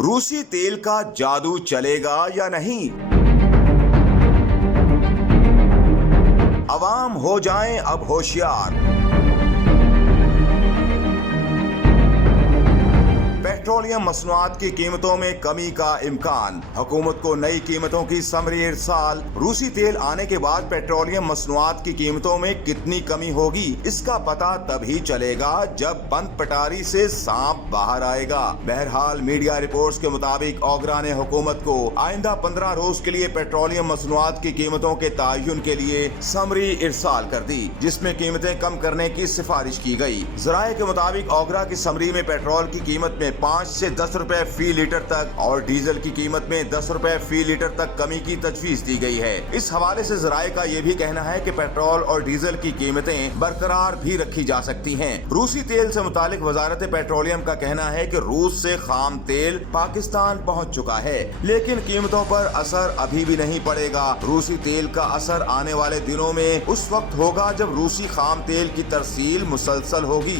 रूसी तेल का जादू चलेगा या नहीं? अवाम हो जाएं अब होशियार। पेट्रोलियम मसनूआत की कीमतों में कमी का इम्कान, हुकूमत को नई कीमतों की समरी इरसाल। रूसी तेल आने के बाद पेट्रोलियम मसनूआत की कीमतों में कितनी कमी होगी, इसका पता तभी चलेगा जब बंद पटारी से सांप बाहर आएगा। बहरहाल मीडिया रिपोर्ट्स के मुताबिक ओगरा ने हुकूमत को आइंदा 15 रोज के लिए पेट्रोलियम मसनूआत की कीमतों के तयन के लिए समरी इरसाल कर दी, जिसमें कीमतें कम करने की सिफारिश की गई। जराये के मुताबिक ओगरा की समरी में पेट्रोल की कीमत में 5 से 10 रुपए फी लीटर तक और डीजल की कीमत में 10 रुपए फी लीटर तक कमी की तजवीज दी गई है। इस हवाले से जराये का ये भी कहना है कि पेट्रोल और डीजल की कीमतें बरकरार भी रखी जा सकती हैं। रूसी तेल से मुतालिक वजारत पेट्रोलियम का कहना है कि रूस से खाम तेल पाकिस्तान पहुंच चुका है, लेकिन कीमतों पर असर अभी भी नहीं पड़ेगा। रूसी तेल का असर आने वाले दिनों में उस वक्त होगा जब रूसी खाम तेल की तरसील मुसलसल होगी।